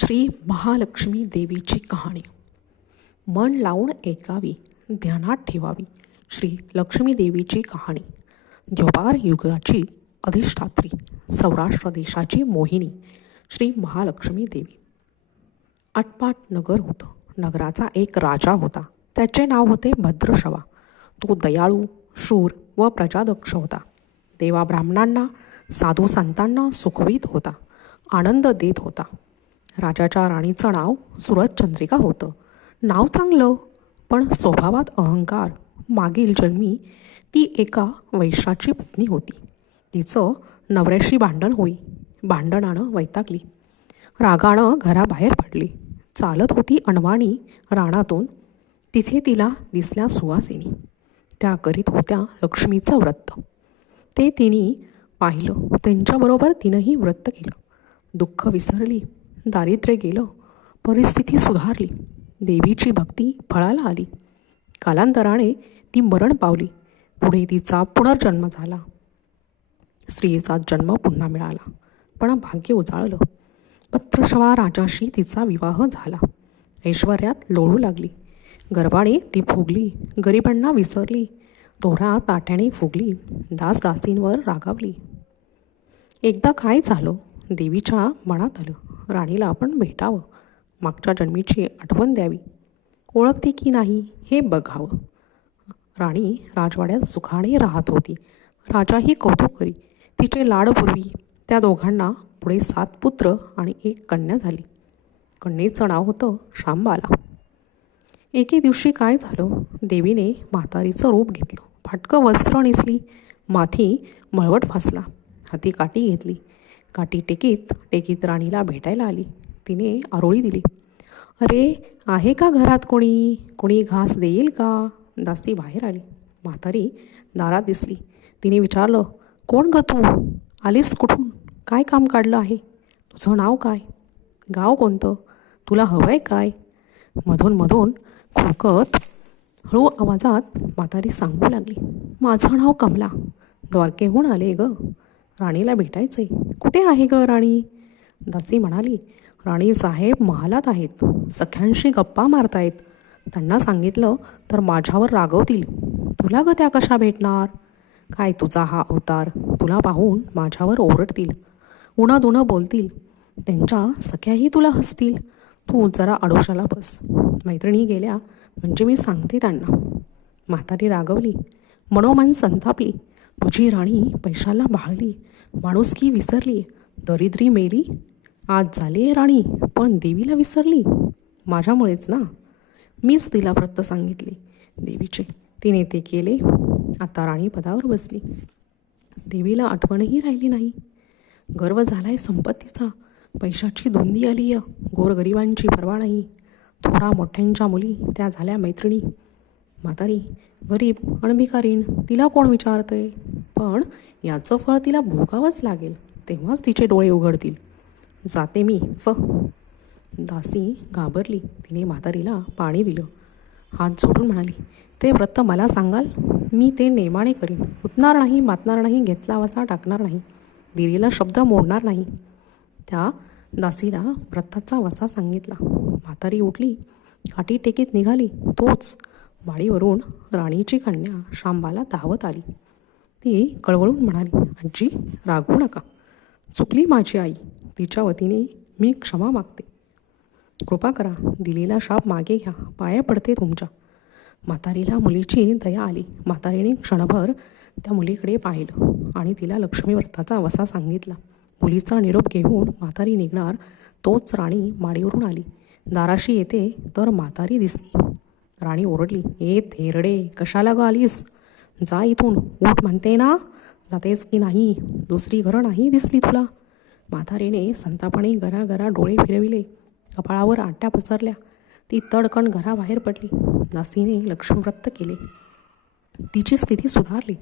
श्री महालक्ष्मी देवीची कहाणी. मन लावून ऐकावी ध्यानात ठेवावी श्री लक्ष्मी देवीची कहाणी. द्योपार युगाची अधिष्ठात्री सौराष्ट्र देशाची मोहिनी श्री महालक्ष्मी देवी. आटपाट नगर होतं. नगराचा एक राजा होता. त्याचे नाव होते भद्रशवा. तो दयाळू शूर व प्रजादक्ष होता. देवा ब्राह्मणांना साधू संतांना सुखवीत होता. आनंद देत होता. राजाच्या राणीचं नाव सुरतचंद्रिका होतं. नाव चांगलं पण स्वभावात अहंकार. मागील जन्मी ती एका वैश्याची पत्नी होती. तिचं नवऱ्याशी भांडण होई. भांडणानं वैतागली. रागानं घराबाहेर पडली. चालत होती अणवाणी राणातून तिथे तिला दिसल्या सुवासिनी. त्या करीत होत्या लक्ष्मीचं व्रत. ते तिने पाहिलं. त्यांच्याबरोबर तिनंही व्रत केलं. दुःख विसरली. दारिद्र्य गेलं परिस्थिती सुधारली देवीची भक्ती फळाला आली. कालांतराने ती मरण पावली पुढे तिचा पुनर्जन्म झाला. स्त्रीचा जन्म पुन्हा मिळाला पण भाग्य उजाळलं. पत्रशवा राजाशी तिचा विवाह झाला. ऐश्वर्यात लोळू लागली. गर्वाने ती फुगली गरिबांना विसरली. तोरा ताट्याने फुगली दासदासींवर रागावली. एकदा काय झालं देवीच्या मनात आलं. राणीला आपण भेटावं. मागच्या जन्मीची आठवण द्यावी. ओळखते की नाही हे बघावं. राणी राजवाड्यात सुखाने राहत होती. राजाही कौतुक करी तिचे लाडपूर्वी त्या दोघांना पुढे सात पुत्र आणि एक कन्या झाली. कन्येचं नाव होतं शांबाला एके दिवशी काय झालं? देवीने म्हातारीचं रूप घेतलं. फाटकं वस्त्र नेसली. माथी मळवट फासला. हाती काठी घेतली. काठी टेकीत टेकीत राणीला भेटायला आली. तिने आरोळी दिली. अरे आहे का घरात कोणी? कोणी घास देईल का? दासी बाहेर आली. म्हातारी दारात दिसली. तिने विचारलं कोण ग तू? आलीस कुठून? काय काम काढलं आहे? तुझं नाव काय? गाव कोणतं? तुला हवं आहे काय? मधून मधून खोकत हळू आवाजात म्हातारी सांगू लागली माझं नाव कमला. द्वारकेहून आले ग. राणीला भेटायचे कुठे आहे ग राणी? दासी म्हणाली राणी साहेब महालात आहेत. सख्यांशी गप्पा मारतायत. त्यांना सांगितलं तर माझ्यावर रागवतील. तुला ग त्या कशा भेटणार? काय तुझा हा अवतार? तुला पाहून माझ्यावर ओरडतील. उणं बोलतील. त्यांच्या सख्याही तुला हसतील. तू जरा अडोशाला बस. मैत्रिणी गेल्या म्हणजे मी सांगते त्यांना. म्हातारी रागवली. मनोमन संतापली. तुझी राणी पैशाला भागली माणुसकी विसरली दरिद्री मेली. आज झाली आहे राणी पण देवीला विसरली. माझ्यामुळेच ना? मीच तिला व्रत सांगितले. देवीचे तिने ते केले. आता राणी पदावर बसली. देवीला आठवणही राहिली नाही. गर्व झालाय संपत्तीचा. पैशाची धुंदी आली आहे गोरगरिबांची परवा नाही. थोडा मोठ्यांच्या मुली त्या झाल्या मैत्रिणी. म्हातारी गरीब अणभिकारीण तिला कोण विचारतंय? पण याचं फळ तिला भोगावंच लागेल तेव्हाच तिचे डोळे उघडतील. जाते मी फ. दासी घाबरली तिने म्हातारीला पाणी दिलं. हात जोडून म्हणाली ते व्रत मला सांगाल? मी ते नेमाने करीन. उतणार नाही मातणार नाही घेतला वसा टाकणार नाही. दिलेला शब्द मोडणार नाही. त्या दासीला व्रताचा वसा सांगितला. म्हातारी उठली काठी टेकीत निघाली तोच वाडीवरून राणीची कन्या शांबाला धावत आली. ती कळवळून म्हणाली आजी रागवू नका. चुकली माझी आई. तिच्या वतीने मी क्षमा मागते. कृपा करा दिलेला शाप मागे घ्या. पाया पडते तुमच्या. म्हातारीला मुलीची दया आली. म्हातारीने क्षणभर त्या मुलीकडे पाहिलं आणि तिला लक्ष्मी व्रताचा वसा सांगितला. मुलीचा निरोप घेऊन म्हातारी निघणार तोच राणी माडीवरून आली. दाराशी येते तर म्हातारी दिसली. राणी ओरडली ए थेरडे कशाला ग आलीस? जा इथून उठ म्हणते ना. जातेस की नाही? दुसरी घरं नाही दिसली तुला? म्हातारीने संतापाने घराघरा डोळे फिरविले. कपाळावर आट्या पसरल्या. ती तडकण घराबाहेर पडली. दासीने लक्ष्मीव्रत केले. तिची स्थिती सुधारली.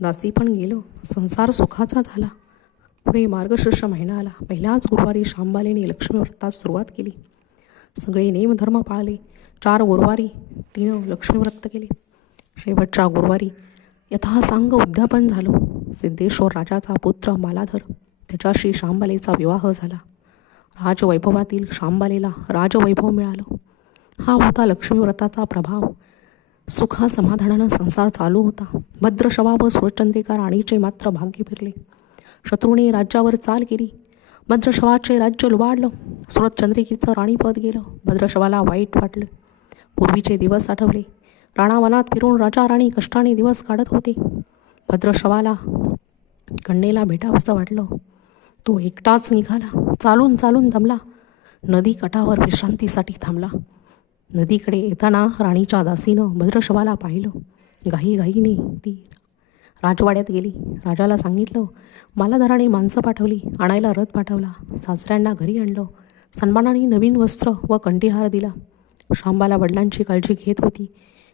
दासी पण गेलो. संसार सुखाचा झाला. पुढे मार्गशीर्ष महिना आला. पहिलाच गुरुवारी शांबालेने लक्ष्मीव्रतात सुरुवात केली. सगळे नेमधर्म पाळले. चार गुरुवारी तिनं लक्ष्मीव्रत केले. शेवटच्या गुरुवारी यथासांग उद्यापन झालं. सिद्धेश्वर राजाचा पुत्र मालाधर त्याच्याशी शांबालेचा विवाह झाला. राजवैभवातील शांबालेला राजवैभव मिळालं. हा होता लक्ष्मी व्रताचा प्रभाव. सुखा समाधानानं संसार चालू होता. भद्रशवा व सुरचंद्रिका राणीचे मात्र भाग्य फिरले. शत्रूने राज्यावर चाल केली. भद्रशवाचे राज्य लुबाडलं. सुरतचंद्रिकेचं राणीपद गेलं. भद्रशवाला वाईट वाटलं. पूर्वीचे दिवस आठवले. राणावनात फिरून राजा राणी कष्टाने दिवस काढत होते. भद्रशवाला कन्येला भेटावंसं वाटलं. तो एकटाच निघाला. चालून चालून दमला नदी कटावर विश्रांतीसाठी थांबला. नदीकडे येताना राणीच्या दासीनं भद्रशवाला पाहिलं. घाईघाईने ती राजवाड्यात गेली. राजाला सांगितलं मालाधराने माणसं पाठवली आणायला रथ पाठवला सासऱ्यांना घरी आणलं सन्मानाने नवीन वस्त्र व कंठीहार दिला. शांबाला वडिलांची काळजी घेत होती.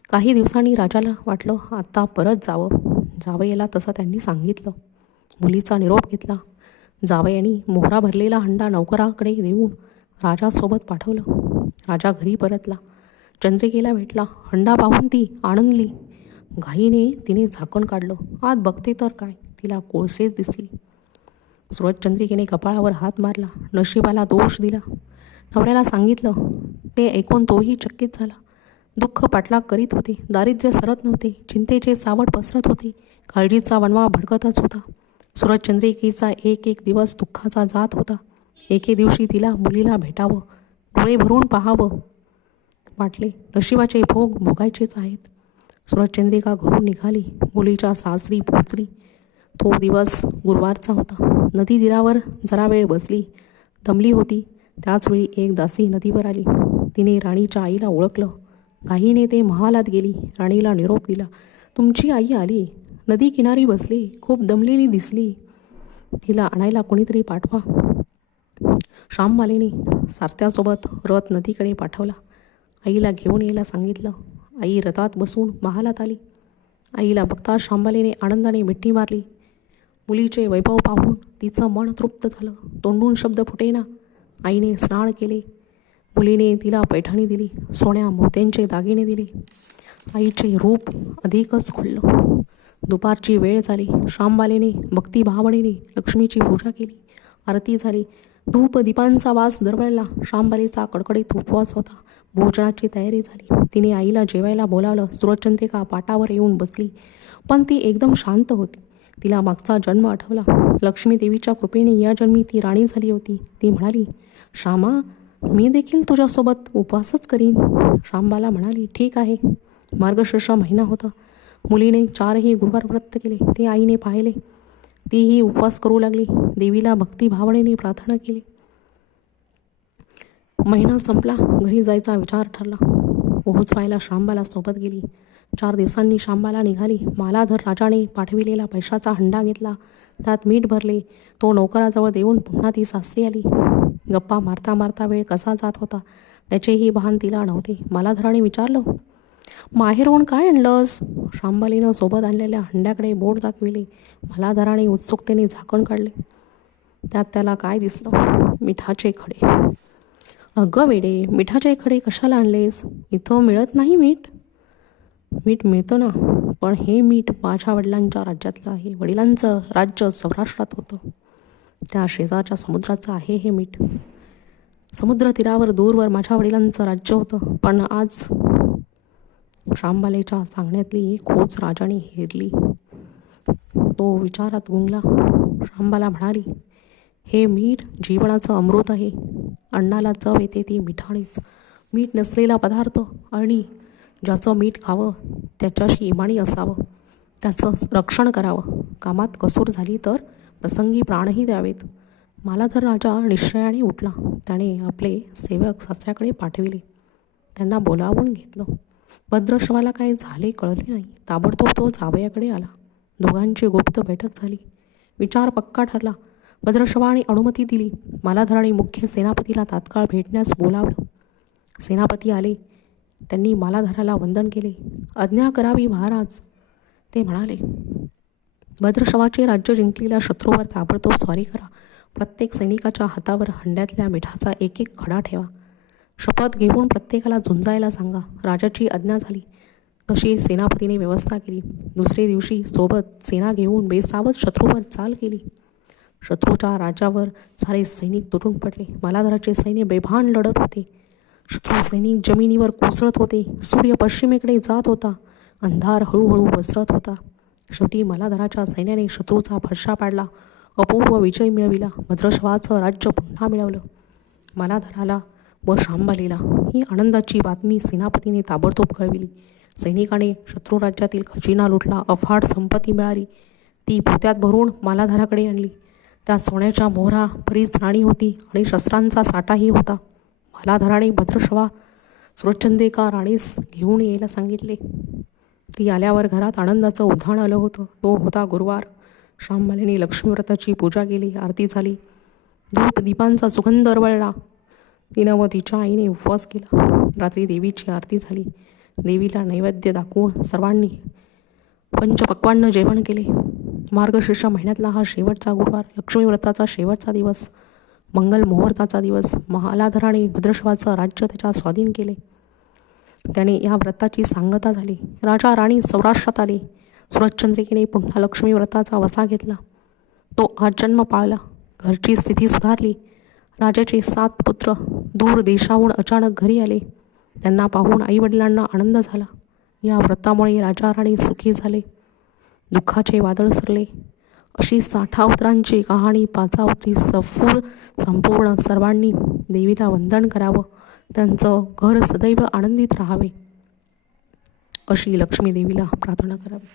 काही दिवसांनी राजाला वाटलं आत्ता परत जावं. जावयाला तसं त्यांनी सांगितलं. मुलीचा निरोप घेतला. जावयानी मोहरा भरलेला हंडा नौकराकडे देऊन राजासोबत पाठवलं. राजा घरी परतला. चंद्रिकेला भेटला. हंडा पाहून ती आनंदली. घाईने तिने झाकण काढलं. आत बघते तर काय? तिला कोळसेच दिसली. सुरतचंद्रिकेने कपाळावर हात मारला. नशिबाला दोष दिला. नवऱ्याला सांगितलं ते ऐकून तोही चकित झाला. दुःख पाठलाग करीत होते. दारिद्र्य सरत नव्हते. चिंतेचे सावट पसरत होते. काळजीचा वणवा भडकतच होता. सूरजचंद्रिकेचा एक एक दिवस दुःखाचा जात होता. एके दिवशी तिला मुलीला भेटावं. डोळे भरून पाहावं वाटले. नशिबाचे भोग भोगायचेच आहेत. सूरजचंद्रिका घरून निघाली. मुलीच्या सासरी पोचली तो दिवस गुरुवारचा होता. नदी तीरावर जरा वेळ बसली. दमली होती. त्याचवेळी एक दासी नदीवर आली. तिने राणीच्या आईला ओळखलं. घाईने ते महालात गेली राणीला निरोप दिला. तुमची आई आली. नदी किनारी बसली. खूप दमलेली दिसली. तिला आणायला कोणीतरी पाठवा. श्याममालिनी सारथ्यासोबत रथ नदीकडे पाठवला. आईला घेऊन यायला सांगितलं. आई रथात बसून महालात आली. आईला बघता शांबालीने आनंदाने मिठी मारली. मुलीचे वैभव पाहून तिचं मन तृप्त झालं. तोंडून शब्द फुटेना. आईने स्नान केले. मुलीने तिला पैठणी दिली सोन्या मोत्यांचे दागिने दिले. आईचे रूप अधिकच खुललं दुपारची वेळ झाली. श्यामबालेने भक्तिभावनेने लक्ष्मीची पूजा केली. आरती झाली. धूप दीपांचा वास दरवळला. श्यामबालीचा कडकडीत उपवास होता. भोजनाची तयारी झाली. तिने आईला जेवायला बोलावलं. सूरजचंद्रिका पाटावर येऊन बसली. पण ती एकदम शांत होती. तिला मागचा जन्म आठवला. लक्ष्मी देवीच्या कृपेने या जन्मी ती राणी झाली होती. ती म्हणाली श्यामा मी देखील तुझ्यासोबत उपवासच करीन. श्यामबाला म्हणाली ठीक आहे. मार्गशीर्ष महिना होता. मुलीने चारही गुरुवार व्रत केले. ते आईने पाहिले. तीही उपवास करू लागली. देवीला भक्तिभावनेने प्रार्थना केली. महिना संपला. घरी जायचा विचार ठरला. पोहोचवायला शांबाला सोबत गेली. चार दिवसांनी शांबाला निघाली. मालाधर राजाने पाठविलेला पैशाचा हंडा घेतला. त्यात मीठ भरले. तो नोकराजवळ देऊन पुन्हा ती सासरी आली. गप्पा मारता मारता वेळ कसा जात होता? त्याचेही भान तिला नव्हते. मालाधराने विचारलं माहेरहून काय आणलंस? शांबालीनं सोबत आणलेल्या हंड्याकडे बोट दाखविले. मालाधराने उत्सुकतेने झाकण काढले त्यात त्याला काय दिसलं? मिठाचे खडे. अगं वेडे मिठाचे खडे कशाला आणलेस? इथं मिळत नाही मीठ. मीठ मिळतं ना पण हे मीठ माझ्या वडिलांच्या राज्यातलं आहे. वडिलांचं राज्य सौराष्ट्रात होतं. त्या शेजारच्या समुद्राचं आहे हे मीठ. समुद्र तीरावर दूरवर माझ्या वडिलांचं राज्य होतं. पण आज श्यामबालेच्या सांगण्यातली खोच राजाने हेरली. तो विचारात गुंगला. श्यामबाला म्हणाली हे मीठ जीवनाचं अमृत आहे. अन्नाला चव येते ती मिठाणीच. मीठ नसलेला पदार्थ आणि ज्याचं मीठ खावं त्याच्याशी इमाणी असावं. त्याचं रक्षण करावं. कामात कसूर झाली तर प्रसंगी प्राणही द्यावेत. मालाधर राजा निश्चयाने उठला. त्याने आपले सेवक सासऱ्याकडे पाठविले. त्यांना बोलावून घेतलं. भद्रश्वाला काय झाले कळले नाही. ताबडतोब तो जावयाकडे आला. दोघांची गुप्त बैठक झाली. विचार पक्का ठरला. भद्रश्वाने अनुमती दिली. मालाधराने मुख्य सेनापतीला तात्काळ भेटण्यास बोलावलं. सेनापती आले. त्यांनी मालाधराला वंदन केले. आज्ञा करावी महाराज. ते म्हणाले भद्रशवाचे राज्य जिंकलेल्या शत्रूवर ताबडतोब स्वारी करा. प्रत्येक सैनिकाच्या हातावर हंड्यातल्या मिठाचा एक एक खडा ठेवा. शपथ घेऊन प्रत्येकाला झुंजायला सांगा. राजाची आज्ञा झाली. तशी सेनापतीने व्यवस्था केली. दुसरे दिवशी सोबत सेना घेऊन बेसावत शत्रूवर चाल केली. शत्रूच्या राजावर सारे सैनिक तुटून पडले. मालाधराचे सैन्य बेभान लढत होते. शत्रू सैनिक जमिनीवर कोसळत होते. सूर्य पश्चिमेकडे जात होता. अंधार हळूहळू पसरत होता. शेवटी मलाधराच्या सैन्याने शत्रूचा फडशा पाडला. अपूर्व विजय मिळविला. भद्रश्वाचं राज्य पुन्हा मिळवलं. मलाधराला व शांबालीला ही आनंदाची बातमी सेनापतीने ताबडतोब कळविली. सैनिकाने शत्रू राज्यातील खजिना लुटला. अफाट संपत्ती मिळाली. ती पोत्यात भरून मालाधाराकडे आणली. त्या सोन्याच्या मोहरा बरीच राणी होती आणि शस्त्रांचा साठाही होता. मालाधराने भद्रशवा सुरचंदेका राणीस घेऊन यायला सांगितले. ती आल्यावर घरात आनंदाचं उधाण आलं होतं. तो होता गुरुवार. श्याममालिनी लक्ष्मीव्रताची पूजा केली आरती झाली. धूप दीपांचा सुगंध रवळला. तिनं व तिच्या आईने उपवास केला. रात्री देवीची आरती झाली. देवीला नैवेद्य दाखवून सर्वांनी पंचपक्वांना जेवण केले. मार्गशीर्ष महिन्यातला हा शेवटचा गुरुवार. लक्ष्मीव्रताचा शेवटचा दिवस. मंगल मुहूर्ताचा दिवस. महालाधराने भद्रश्वाचं राज्य त्याच्या स्वाधीन केले. त्याने या व्रताची सांगता झाली. राजा राणी सौराष्ट्रात आले. सुरजचंद्रिकेने पुन्हा लक्ष्मी व्रताचा वसा घेतला. तो आज जन्म पाळला. घरची स्थिती सुधारली. राजाचे सात पुत्र दूर देशाहून अचानक घरी आले. त्यांना पाहून आईवडिलांना आनंद झाला. या व्रतामुळे राजा राणी सुखी झाले. दुःखाचे वादळ सरले. अशी साठावतारांची कहाणी पाचावती सफूर संपूर्ण सर्वांनी देवीला वंदन करावं. त्यांचं घर सदैव आनंदित राहावे अशी लक्ष्मी देवीला प्रार्थना करावी.